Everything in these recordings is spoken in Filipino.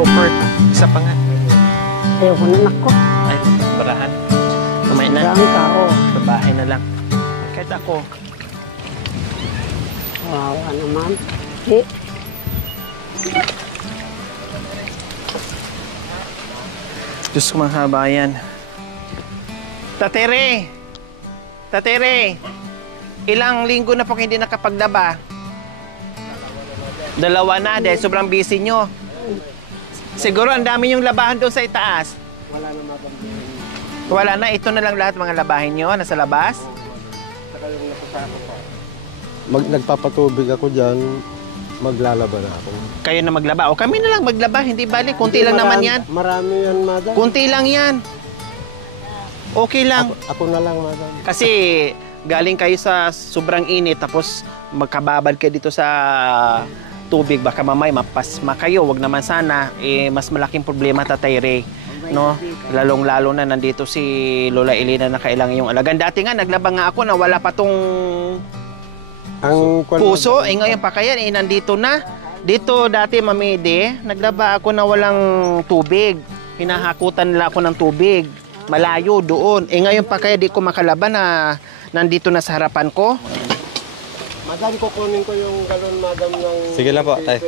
super. Isa pa nga. Ayoko na nako. Ay, barahan. Kumain na. Barahan ka, oh. Sa bahay na lang. Kahit ako. Wawa naman. Eh. Diyos ko mga kabayan. Tatere! Tatere! Ilang linggo na po hindi nakapaglaba? Dalawa na dahil sobrang busy nyo. Siguro ang dami yung labahan doon sa itaas. Wala na mabambihin. Wala na, ito na lang lahat mga labahin nyo nasa labas? Saka yung napasako pa. Nagpapatubig ako dyan, maglalaba na ako. Kayo na maglaba. O kami na lang maglaba, hindi bali. Kunti lang naman yan. Marami yan, madam. Kunti lang yan. Okay lang. Ako na lang, madam. Kasi galing kayo sa sobrang init tapos magkababad kayo dito sa tubig. Baka mamay mapasma kayo. Wag naman sana. Mas malaking problema, Tatay Ray. No? Lalong-lalo na nandito si Lola Elena na kailangan yung alagan. Dati nga, naglaba nga ako na wala pa tong puso. Ngayon pa kaya, nandito na. Dito dati, Mamede, naglaba ako na walang tubig. Hinahakutan nila ako ng tubig. Malayo doon. Ngayon pa kaya di ko makalaba na nandito na sa harapan ko. Madam, kukunin ko yung galon, madam, ng... Sige lang po, tay.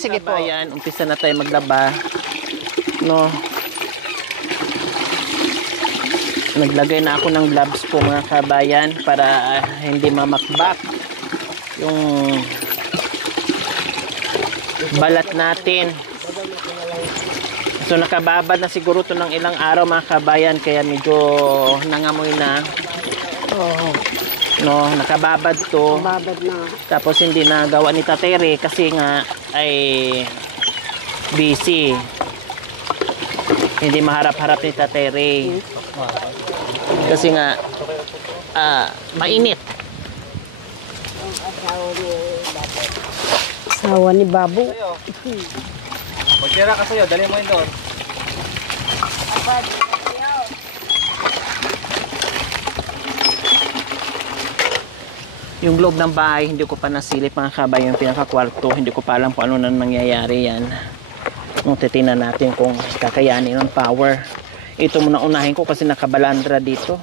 Sige po. Ayan, umpisa na tayo maglaba. No. Naglagay na ako ng gloves po mga kabayan para hindi mamakbak yung balat natin. So nakababad na siguro to ng ilang araw mga kabayan kaya medyo nangamoy na. Oo. No, nakababad to. Babad na. Tapos hindi na gawa ni Tatere kasi nga ay busy. Hindi maharap-harap ni Tatere. Kasi nga mainit. Asawa ni Babu. Magtira ka sa'yo, dali mo yun doon. Yung loob ng bahay, hindi ko pa nasilip mga kabayan, yung pinakakwarto. Hindi ko pa alam kung ano na nangyayari yan. Nung titingnan natin kung kakayanin ng power. Ito muna unahin ko kasi nakabalandra dito.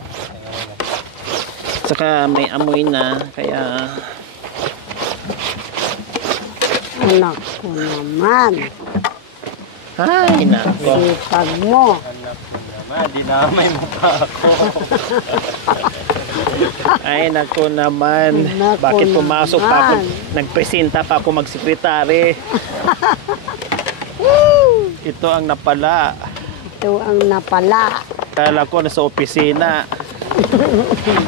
Saka may amoy na, kaya... Anak ko naman. Ay, nako. Sipag mo. Anak ko naman, dinamay mo pa ako. Ay, nako naman. Nako Bakit pumasok pa ako? naman. Nagpresenta pa ako magsekretary. Ito ang napala. Ito ang napala. Kala ko nasa opisina.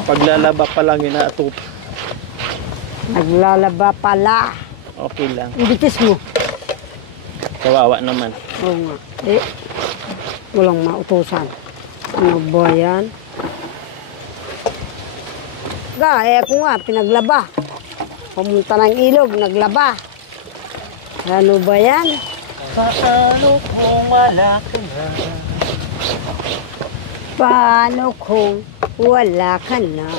Paglalaba pa lang inaatup. Naglalaba pala. Okay lang. Ibitis mo. Kawawa naman. Oo nga. Walang mautusan. Ano ba yan? Ako nga, pinaglaba. Pumunta ng ilog, naglaba. Ano ba yan? Paano kung wala ka na? Paano kung wala ka na?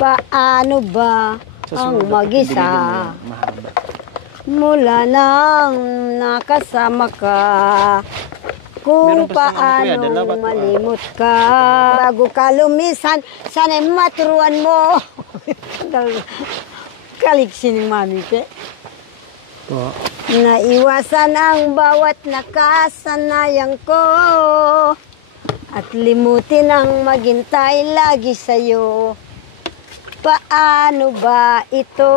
Paano ba ang mag-isa? Mula nang nakasama ka, kung Meron pa sa ano, kuya, paano dalawa to, malimot ka. Bago ka lumisan, sana'y maturuan mo. Kaliksin ng mami ke. Naiwasan ang bawat nakasanayan ko at limutin ang maghintay lagi sa'yo. Paano ba ito?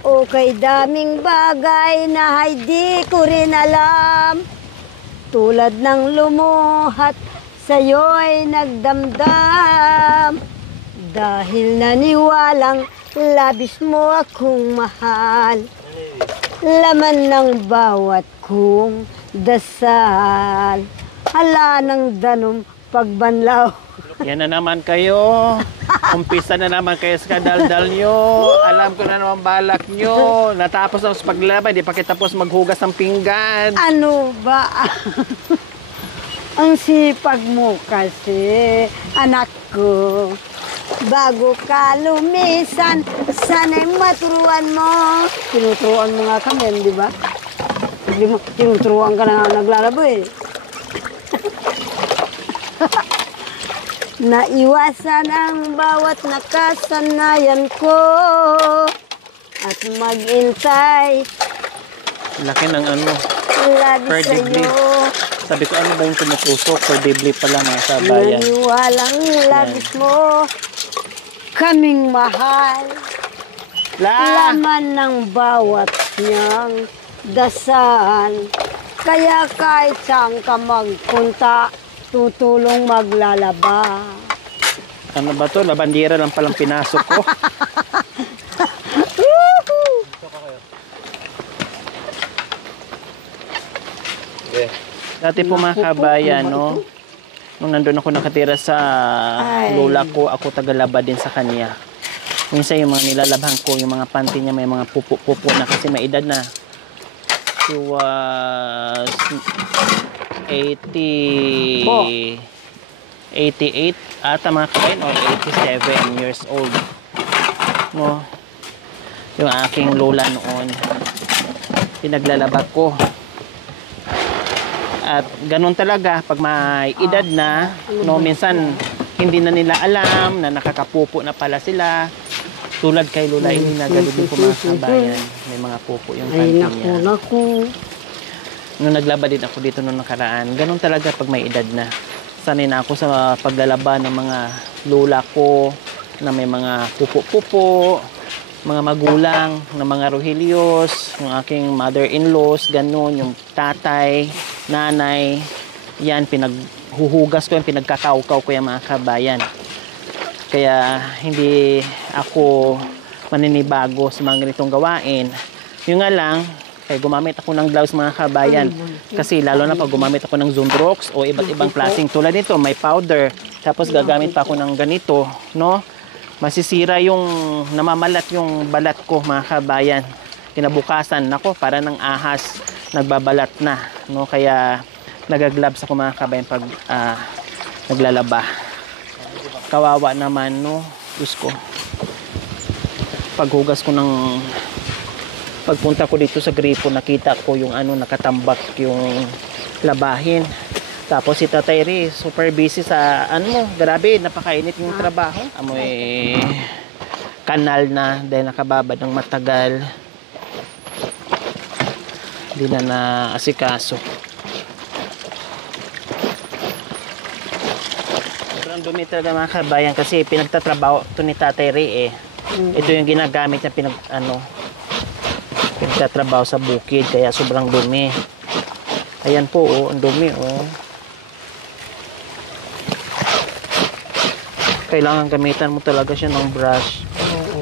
O kay daming bagay na hindi ko rin alam. Tulad ng lumuhat, sa'yo'y nagdamdam. Dahil naniwalang labis mo akong mahal. Laman ng bawat kong dasal. Hala ng danom pagbanlaw. Yan na naman kayo. Umpisa na naman kayo sa kadaldal nyo. Alam ko na naman balak nyo. Natapos na sa paglaba, di pa kita tapos maghugas ng pinggan. Ano ba? Ang sipag mo kasi, anak ko. Bago ka lumisan, sana'y maturuan mo. Tinuturuan mo nga kami, di ba? Di mo, tinuturuan ka na naglalaba eh. Naiwasan ang bawat nakasanayan ko at mag-intay Laki ng ano. lagi Per sa degree. iyo. Sabi ko, ano ba yung tumutusok? Per dibli pala mga kabayan. Naniwalang labis mo kaming mahal. Laman ng bawat niyang dasal. Kaya kahit saan ka magpunta, tutulong maglalaba. Ano ba to? Labandera lang palang pinasok ko. Okay. Dati po mga kabayan, no? Nung nandun ako nakatira sa Ay. lola ko, ako tagalaba din sa kanya. Minsan yung mga nilalabhan ko, yung mga panty niya may mga pupo-pupo na kasi may edad na. She was 80... Po. 88 ata mga kabayan or 87 years old. No? Yung aking lola noon. Pinaglalaba ko. At ganun talaga pag may edad na, no, minsan hindi na nila alam na nakakapupo na pala sila. Tulad kay Lola Elena, ganun din po mga kabayan. May mga pupo yung Ay, kanto naku, niya. naku. Nung naglaba din ako dito nung nakaraan, ganun talaga pag may edad na. Sanay na ako sa paglalaba ng mga lola ko na may mga pupo-pupo, mga magulang, ng mga Rohelios, yung aking mother-in-laws, ganun, yung tatay, nanay, yan, pinaghuhugas ko yan, pinagkakaukaw ko yan mga kabayan. Kaya hindi ako maninibago sa mga ganitong gawain. Yung nga lang, kaya gumamit ako ng gloves mga kabayan. Kasi lalo na pag gumamit ako ng Zoomdrox o iba't ibang klaseng tulad nito, may powder. Tapos gagamit pa ako ng ganito, no? Masisira yung, namamalat yung balat ko mga kabayan. Kinabukasan, nako, para ng ahas, nagbabalat na, no? Kaya nagagloves ako mga kabayan pag naglalaba. Kawawa naman, no? Diyos ko. Paghugas ko ng pagpunta ko dito sa gripo, nakita ko yung ano, nakatambak yung labahin. Tapos si Tatay Ri, super busy sa ano mo, grabe, napakainit yung trabaho. Amoy kanal na dahil nakababad ng matagal. Hindi na naasikaso. Sobrang dumi talaga mga kabayan kasi pinagtatrabaho ito ni Tatay Ri eh. Ito yung ginagamit niya pinagtatrabaho sa bukid kaya sobrang dumi. Ayan po oh, ang dumi oh. Kailangan gamitan mo talaga siya ng brush. Oo.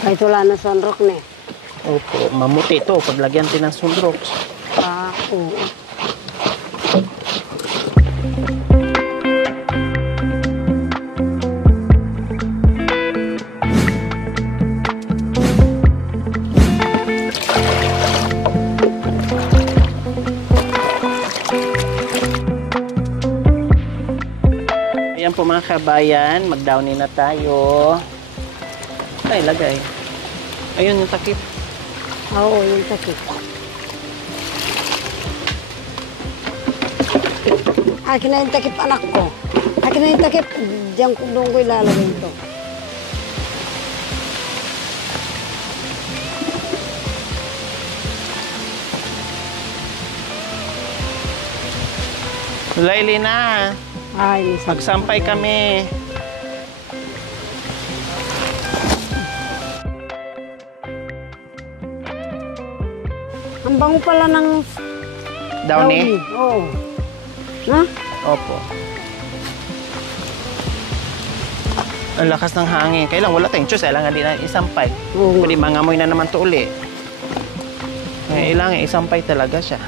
Kahit wala na sunrock na eh. Opo, mamuti ito paglagyan din ng Sunrox. Oo. Ayan po mga kabayan, mag-downin na tayo. Ay, lagay. Ayun yung takip. Oo, yung takip. Akin na yung takip, anak ko. Akin na yung takip. Diyan ko doon ko ilalagay ito. Laili na. Ay, Magsampay kami. Ang bango pala ng Downy? Oo. Ha? Opo. Ang lakas ng hangin. Kailang wala tayong choice. Kailangan din na isampay. Oo nga. Pwede mangamoy na naman to uli. Kailangan isampay talaga siya.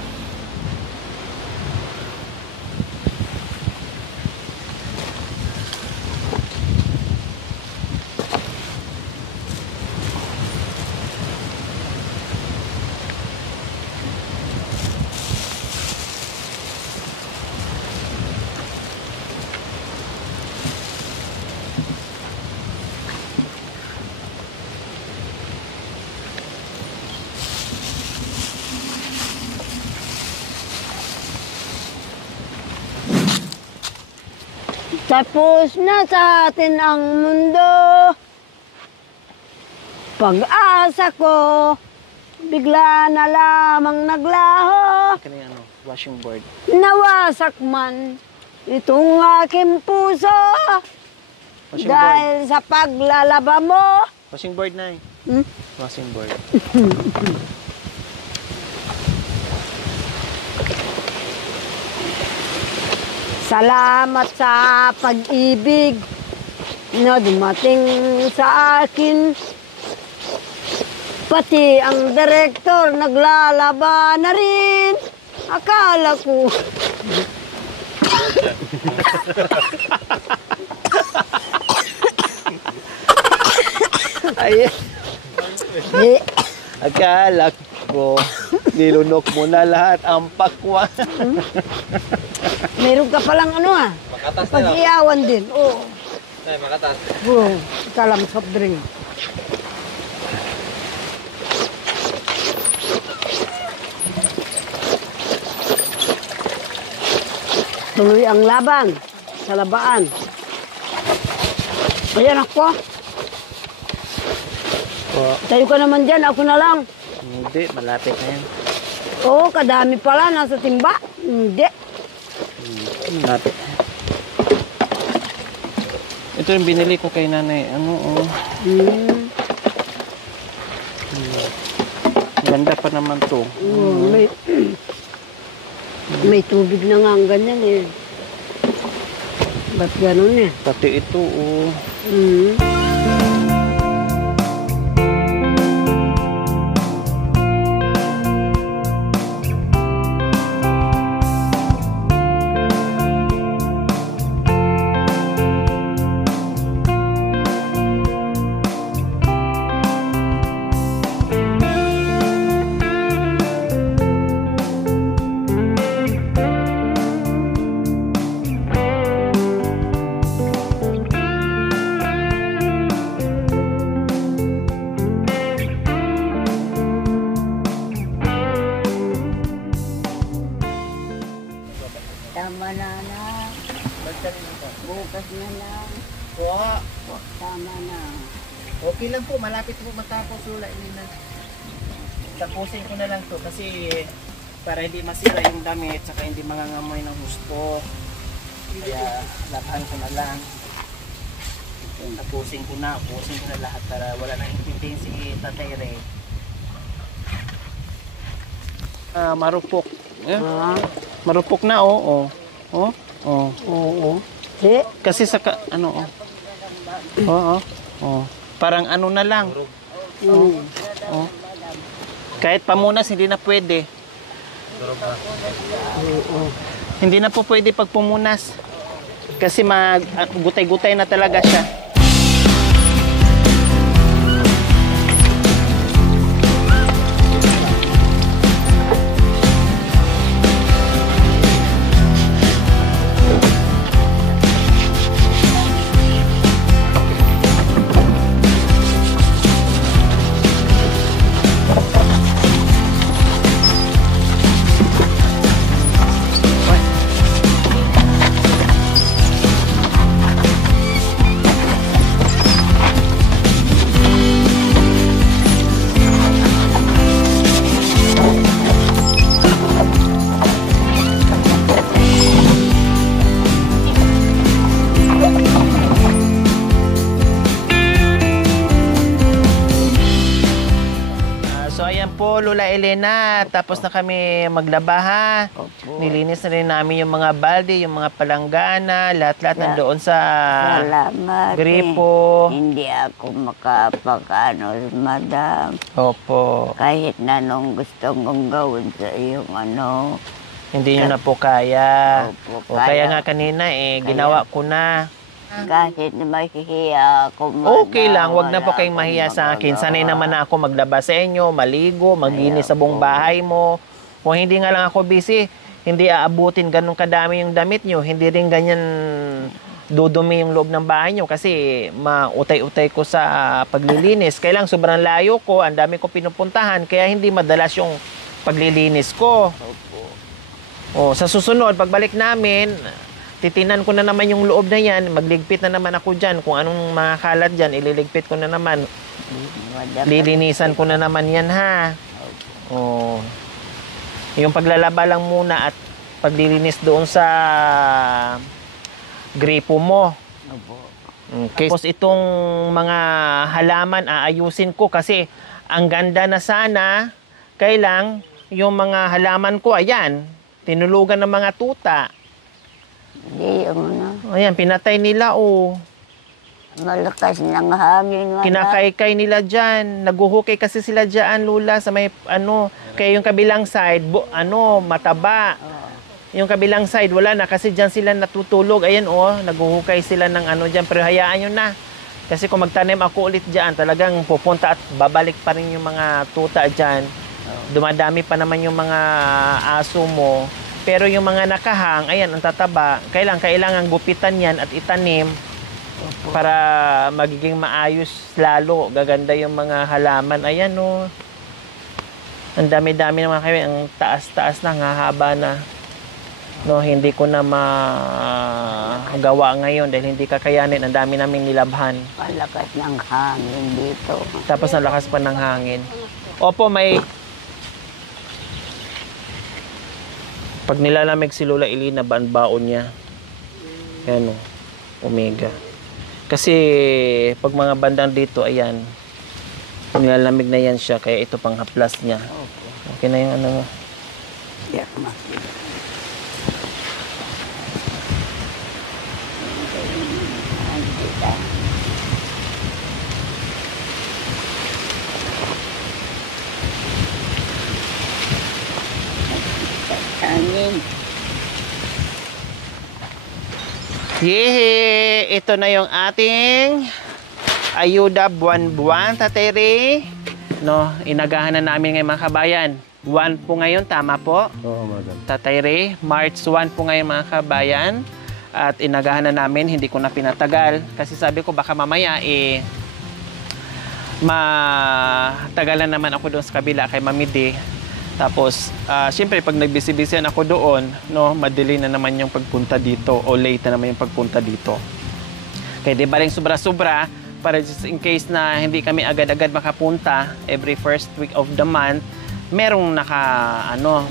Tapos na sa atin ang mundo. Pag-asa ko, bigla na lamang naglaho. Ito na yung washing board. Nawasak man itong aking puso. Washing board. Dahil sa paglalaba mo. Washing board na eh. Hmm? Washing board. Salamat sa pag-ibig na dumating sa akin. Pati ang direktor naglalaba na rin. Akala ko. Ay, Eh, akala ko, nilunok mo na lahat ang pakwan. meron ka palang ano ah. Makatas na lang. Pag-iyawan din. Oo. Tay, makatas. Oh, kalam soft drink. Tuloy ang laban sa labaan. Ayan ako. Oh, Tayo ka naman dyan, ako na lang. hindi, malapit na yan. Oo, kadami pala nasa timba. Hindi. Malapit. Ito yung binili ko kay nanay. Ano, oh. Hmm. Ganda pa naman to. May tubig na nga ang ganyan eh. Ba't ganun eh? Pati ito, oh. Hmm. Tama na na. Bukas na lang. Po. Tama na. Okay lang po, malapit po matapos Lula Elena. Tapusin ko na lang to kasi para hindi masira yung damit saka hindi mangangamoy ng gusto. Kaya labahan ko na lang. Tapusin ko na lahat para wala nang intindihin si Tatay Ray. Marupok. Ah, Marupok na, oh. oo. Eh, Kasi sa ano, parang ano na lang. Oh. Kahit pamunas hindi na pwede. Hindi na po pwede pag pumunas. Kasi gutay-gutay na talaga siya. So ayan po Lola Elena, tapos na kami maglaba ha. Nilinis na rin namin yung mga balde, yung mga palanggana, lahat-lahat nandoon sa Salamat. gripo. Hindi ako makapagano, madam. Opo, Kahit na nung gusto kong gawin sa iyong ano. hindi nyo na po kaya. Opo, O kaya kaya. nga kanina ginawa ko na. Kahit mahihiya ako, madam. Okay lang, wag na po wala kayong akong mahiya sa akin. Sanay magagawa. naman na ako maglaba sa inyo, maligo, maglinis sa buong bahay mo. Kung hindi nga lang ako busy, hindi aabutin ganun kadami yung damit nyo. Hindi rin ganyan dudumi yung loob ng bahay nyo kasi mautay-utay ko sa paglilinis. Kaya lang sobrang layo ko, ang dami ko pinupuntahan, kaya hindi madalas yung paglilinis ko. O, sa susunod, pagbalik namin, titinan ko na naman yung loob na yan, magligpit na naman ako dyan. Kung anong mga kalat dyan, ililigpit ko na naman. Lilinisan ko na naman yan, ha? Oh. Yung paglalaba lang muna at paglilinis doon sa gripo mo. Okay. Tapos itong mga halaman, aayusin ko kasi ang ganda na sana, kailang yung mga halaman ko, ayan, tinulugan ng mga tuta. Hindi, Ayan, pinatay nila, oh. malakas ng hangin. Kinakaykay nila dyan. Naguhukay kasi sila dyan, Lula, sa may, kaya yung kabilang side, mataba. Yung kabilang side, wala na, kasi dyan sila natutulog. Ayan, oh, naguhukay sila ng dyan, pero hayaan nyo na. Kasi kung magtanim ako ulit dyan, talagang pupunta at babalik pa rin yung mga tuta dyan. Dumadami pa naman yung mga aso mo. Pero yung mga nakahang, ayan, ang tataba, kailangan gupitan yan at itanim para magiging maayos lalo. Gaganda yung mga halaman. Ayan, oh. Ang dami-dami ng mga kayo. Ang taas-taas na, hahaba na. No, hindi ko na magawa ngayon dahil hindi kakayanin. Ang dami naming nilabhan. Malakas ng hangin dito. Tapos ang lakas pa ng hangin. Opo, may... Pag nilalamig si Lola Elina, baon niya. Ayan, oh. Omega. Kasi pag mga bandang dito, ayan, nilalamig na yan siya, kaya ito pang haplas niya. Okay na yung mo. Yeah, hangin. Yehe! Ito na yung ating ayuda buwan-buwan, Tatay Ray. No, inagahan na namin ngayon mga kabayan. 1 po ngayon, tama po? Oo, madam. Tatay Ray, March 1 po ngayon mga kabayan. At inagahan na namin, hindi ko na pinatagal. Kasi sabi ko baka mamaya matagalan naman ako doon sa kabila kay Mami D. Tapos, siyempre, pag nagbisi-bisihan ako doon, no, madali na naman yung pagpunta dito o late na naman yung pagpunta dito. Kaya di ba rin sobra-sobra para just in case na hindi kami agad-agad makapunta every first week of the month, merong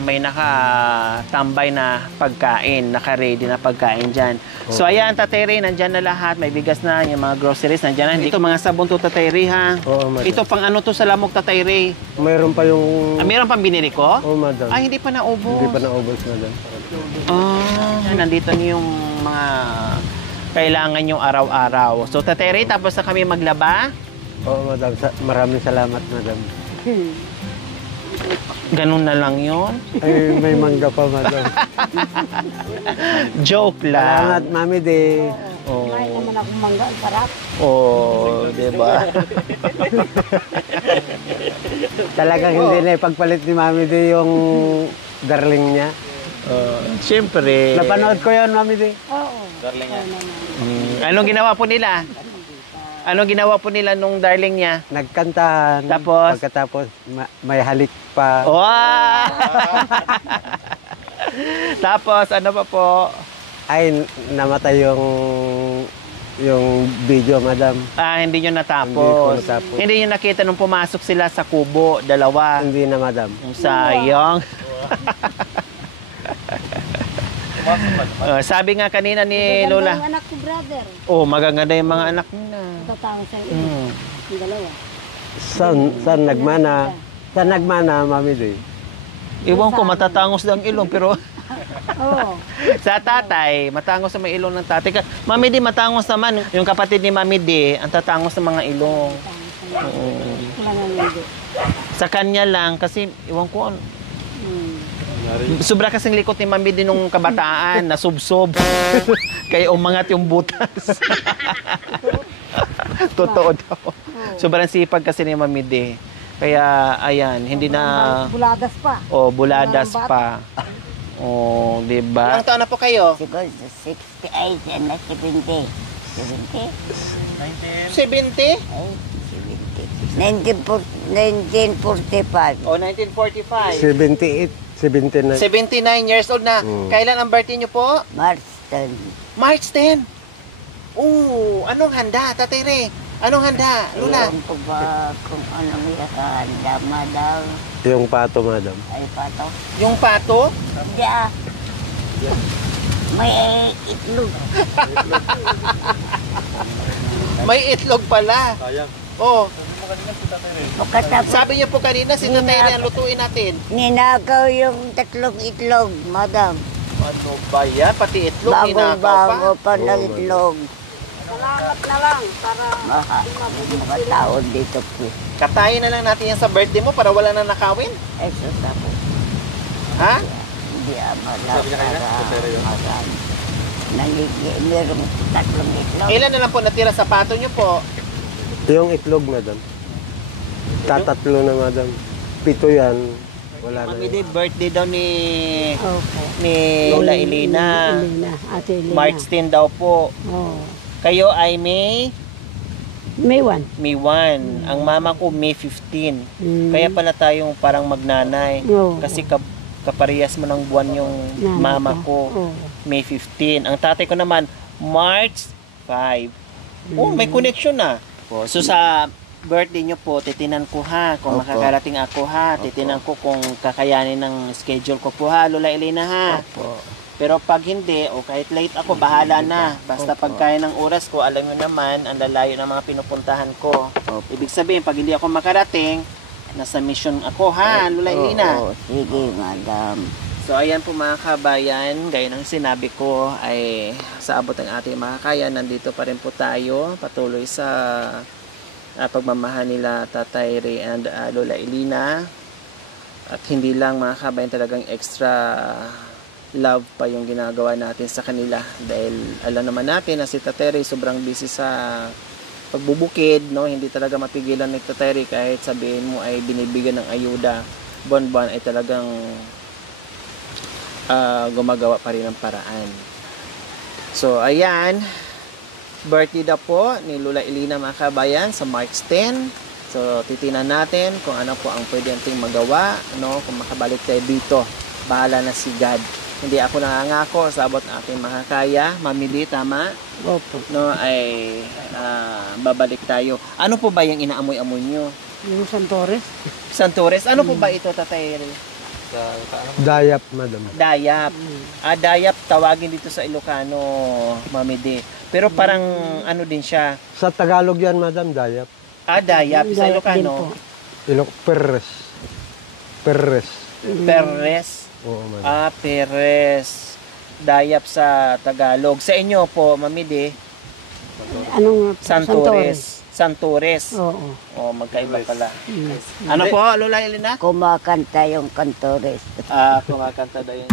may nakatambay na pagkain, naka-ready na pagkain dyan. So, ayan, Tatay Ray, nandyan na lahat. May bigas na, yung mga groceries, nandyan na. Ito, mga sabon to, Tatay Ray, ha? Oo, madam. Ito, pang ano to sa lamok, Tatay Ray? Mayroon pa yung... Meron pang binili ko? Oo, madam. Ay, hindi pa naubos. Hindi pa naubos, madam. Nandito niyo yung mga kailangan yung araw-araw. So, Tatay Ray, tapos na kami maglaba? Oo, madam. Maraming salamat, madam. Ganun na lang yun? Ay, may mangga pa, madam. Joke Salamat, lang. Mami D. Oh, May naman akong mangga, sarap. oh, diba? Talagang hindi na ipagpalit ni Mami D yung darling niya. Siyempre. Napanood ko yun, Mami D. Oo. Anong ginawa po nila? Anong ginawa po nila nung darling niya? Nagkantahan. Tapos? Pagkatapos, may halik pa. Wow! Tapos, ano pa po? Ay, namatay yung video, madam. Hindi nyo natapos. Hindi ko natapos. Hindi nyo nakita nung pumasok sila sa kubo, dalawa. Hindi na, madam. Sayang. Sabi nga kanina ni Lola. Ang anak ko, brother. Oh, magaganda yung mga anak nila. Tatawang sa iyo. Yung dalawa. Saan nagmana? Saan nagmana, Mami D? Iwan ko, matatangos lang ilong, pero Oo. sa tatay, matangos sa mga ilong ng tatay. Mami D, matangos naman. Yung kapatid ni Mami D, ang tatangos ng mga ilong. Wala nga hindi. Sa kanya lang, kasi iwan ko, sobra kasing likot ni Mami D nung kabataan, nasubsob. Kaya umangat yung butas. Totoo daw. Sobrang sipag kasi ni Mami D. Kaya, ayan, hindi na... Buladas pa. Oh, buladas pa. Oh, di ba? Ilang taon na po kayo? Siguro 68 and 70. 70? 70? Ay, 70. 1945. Oh, 1945. 78, 79. 79 years old na. Kailan ang birthday niyo po? March 10. March 10. Oh, anong handa, Tatay Ray? Anong handa, Lola? Ewan ko ba kung anong ihahanda, madam? Yung pato, madam. Ay, pato. Yung pato? Hindi ah. May itlog. May itlog pala. Sayang. Oh, Pagkatapos, sabi niyo po kanina, si Tatay Ray ang lutuin natin. ninakaw yung 3 itlog, madam. Ano ba yan? Pati itlog, ninakaw pa. Bago pa ng itlog. Mga tao dito po. Katayin na lang natin yan sa birthday mo para wala na nakawin. Ay, sus ako. Ha? Hindi amala Sabi niya kanina, pero yun. Merong 3 itlog. Ilan na lang po natira sa pato niyo po? Yung itlog, madam. Tatatlo na, madam. 7 yan. Wala na. Mami, Day, birthday daw ni Opo. Lola Elena. Elena, Ate Elena. March 10 daw po. Oh. Kayo ay May May 1. 1. Ang mama ko May 15. Kaya pala tayong parang magnanay. Oo. Kasi kaparehas mo ng buwan yung mama ko. Oo. May 15. Ang tatay ko naman March 5. Oh, may connection na. So sa birthday nyo po, titinan ko ha. Kung Opo. makakarating ako ha. Titinan ko kung kakayanin ng schedule ko po ha, Lola Elena ha. Opo. Pero pag hindi, o kahit late ako, bahala na. Basta pag kaya ng oras ko, alam nyo naman, ang lalayo ng mga pinupuntahan ko. Opo. Ibig sabihin, pag hindi ako makarating, nasa mission ako ha, Lola Elena. Oo, sige, madam. So ayan po mga kabayan, gaya ng sinabi ko ay sa abot ng ating makakaya, nandito pa rin po tayo patuloy sa pagmamahal nila Tatay Ray and Lola Elena. At hindi lang mga kabayan, talagang extra love pa yung ginagawa natin sa kanila dahil alam naman natin na si Tatay Ray sobrang busy sa pagbubukid, no? Hindi talaga mapigilan ni Tatay Ray kahit sabihin mo ay binibigyan ng ayuda buwan-buwan ay talagang gumagawa pa rin ng paraan. So ayan, birthday daw po ni Lola Elena mga kabayan sa March 10. So titinan natin kung ano po ang pwede nating magawa, no? Kung makabalik tayo dito, bahala na si God. Hindi ako nangangako sa abot ng ating makakaya. Mamili, tama? Opo. No, ay babalik tayo. Ano po ba yung inaamoy-amoy nyo? Yung Santores. Santores? Ano po ba ito, Tatay Ray? Dayap, madam. Dayap. Dayap tawagin dito sa Ilocano, Mamide. Pero parang ano din siya. Sa Tagalog yan, madam, dayap. Dayap. Sa Dayap din Ilocano, Ilok, Perres. Perres. Perres. Oo, madam. Perres. Dayap sa Tagalog. Sa inyo po, Mamide, Anong Santores. Santores. Oo. Oh, magkaiba pala. Mm. Ano po, Lola Elena? Kumakanta yung kantores. Kumakanta daw yun.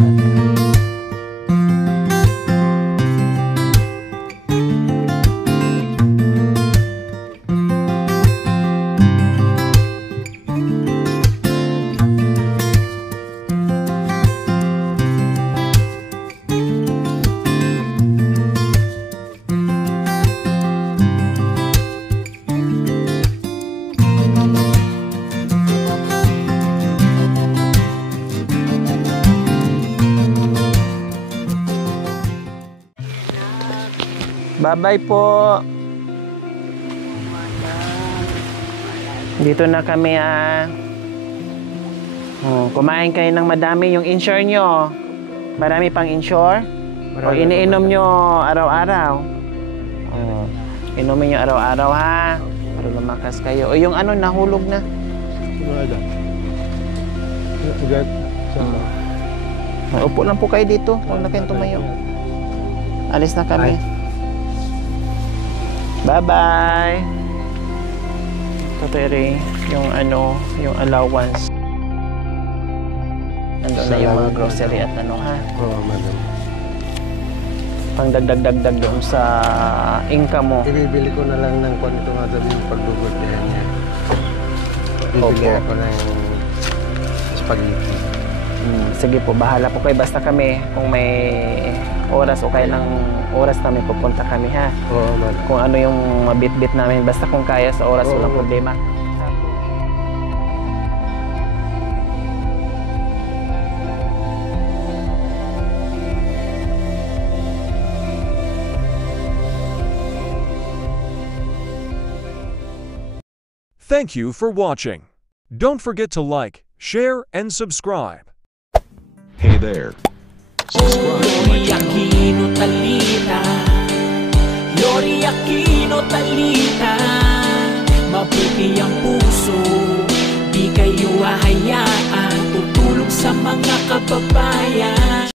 Bye-bye po. Dito na kami kumain kayo ng madami. Yung insure nyo, marami pang insure? O iniinom nyo araw-araw? Inumin nyo araw-araw ha? Para lumakas kayo. O yung ano, nahulog na? Madam. Upo lang po kayo dito. Huwag na kayong tumayo. Alis na kami. Bye-bye. Tatay Ray, yung ano, yung allowance. Nandun na yung mga grocery at ano ha. Oo, madam. Pang dagdag-dagdag doon sa income mo. Ibibili ko na lang ng kwanito, madam, yung pagbubudyahan niya. Bibili Opo. ako ng spaghetti. Sige po, bahala po kayo. Basta kami, kung may oras o kaya ng oras namin, pupunta kami ha. Oo, madam. Kung ano yung mabit-bit namin, basta kung kaya sa oras, Oo. walang problema. Thank you for watching. Don't forget to like, share, and subscribe. Hey there. Subscribe to my Lori channel. Aquino Talita, Lori Aquino Talita, mabuti ang puso, di kayo hahayaan, tutulong sa mga kababayan.